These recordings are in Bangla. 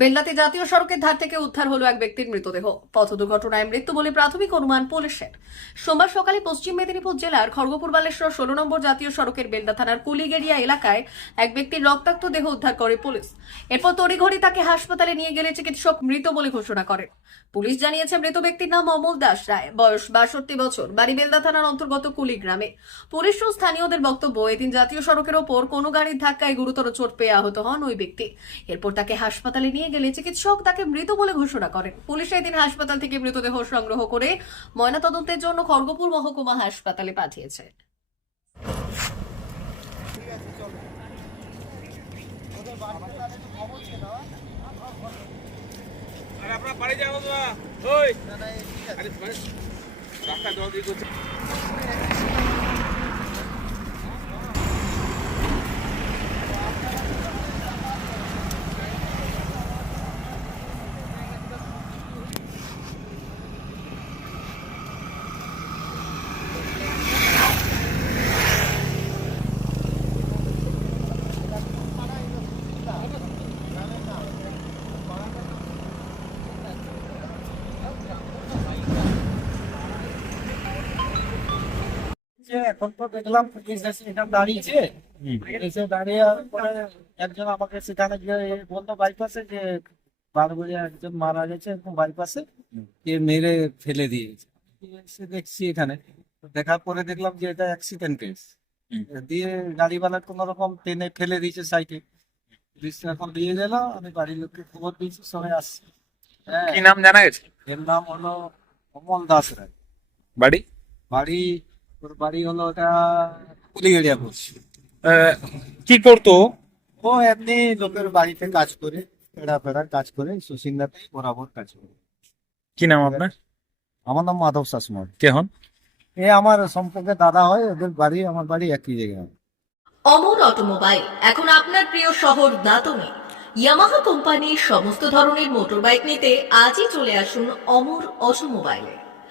বেল্লাতে জাতীয় সড়কের ধার থেকে উদ্ধার হলো এক ব্যক্তির মৃতদেহ। পথ দুর্ঘটনায় মৃত্যু বলে প্রাথমিক অনুমান পুলিশের। সোমবার সকালে পশ্চিম মেদিনীপুর জেলার খড়গপুর বালেশ্বর ষোলো নম্বর জাতীয় সড়কের বেলদা থানার কুলিগেরিয়া এলাকায় এক ব্যক্তির রক্তাক্ত দেহ উদ্ধার করে পুলিশ। এরপর তড়িঘড়ি তাকে হাসপাতালে নিয়ে গেলে চিকিৎসক মৃত বলে ঘোষণা করেন। পুলিশ জানিয়েছে, মৃত ব্যক্তির নাম অমল দাস রায়। বয়স বাষট্টি বছর, বাড়ি বেলদা থানার অন্তর্গত কুলিগ্রামে। পুলিশ ও স্থানীয়দের বক্তব্য, এদিন জাতীয় সড়কের ওপর কোনো গাড়ির ধাক্কায় গুরুতর চোট পেয়ে আহত হন ওই ব্যক্তি। এরপর তাকে হাসপাতালে নিয়ে গেলে চিকিৎসক তাকে মৃত বলে ঘোষণা করেন। পুলিশ এদিন হাসপাতাল থেকে মৃতদেহ সংগ্রহ করে ময়নাতদন্তের জন্য খড়গপুর মহকুমা হাসপাতালে পাঠিয়েছে। বাড়ি যাব রাস্তা জল দিয়ে এখন তো দেখলাম পুলিশ এসে এখানে দাঁড়িয়েছে। এসে দাঁড়িয়ে পরে একজন আমাকে সেখানে গিয়ে বলল বাইপাসে যে একজন মারা গেছে এরকম বাইপাসে কে মেরে ফেলে দিয়েছে? এসে দেখছি এখানে। দেখার পরে দেখলাম যে এটা অ্যাক্সিডেন্ট কেস দিয়ে গাড়িওয়ালা কোনো রকম টেনে ফেলে দিয়েছে সাইডে পুলিশ এখন দিয়ে গেল আমি বাড়ির লোককে খবর দিয়েছি সবাই আসছে। হ্যাঁ কি নাম জানা গেছে? এর নাম হলো অমল দাস রায়। বাড়ি? বাড়ি ওর বাড়ি হলো ওটা কি করতো? ও এমনি লোকের বাড়িতে কাজ করে ফেরা ফেরার কাজ করে সুসিন্দাতে বরাবর কাজ করে। কি নাম আপনার? আমার নাম মাধব শাসমল। কে হন? এ আমার সম্পর্কে দাদা হয় ওদের বাড়ি আমার বাড়ি একই জায়গায়। অমর অটোমোবাইল এখন আপনার প্রিয় শহর দাতনে। ইয়ামাহা কোম্পানির সমস্ত ধরনের মোটরবাইক নিতে আজই চলে আসুন Amar অটোমোবাইলে।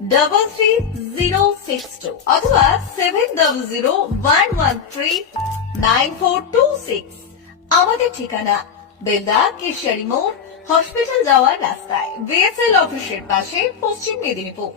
double three zero six two অথবা seven double zero one one three nine four two six আমাদের ঠিকানা বেলদা কেশিয়ারি মোড় হসপিটাল যাওয়ার রাস্তায়। বিএসএল অফিসের পাশে পশ্চিম মেদিনীপুর।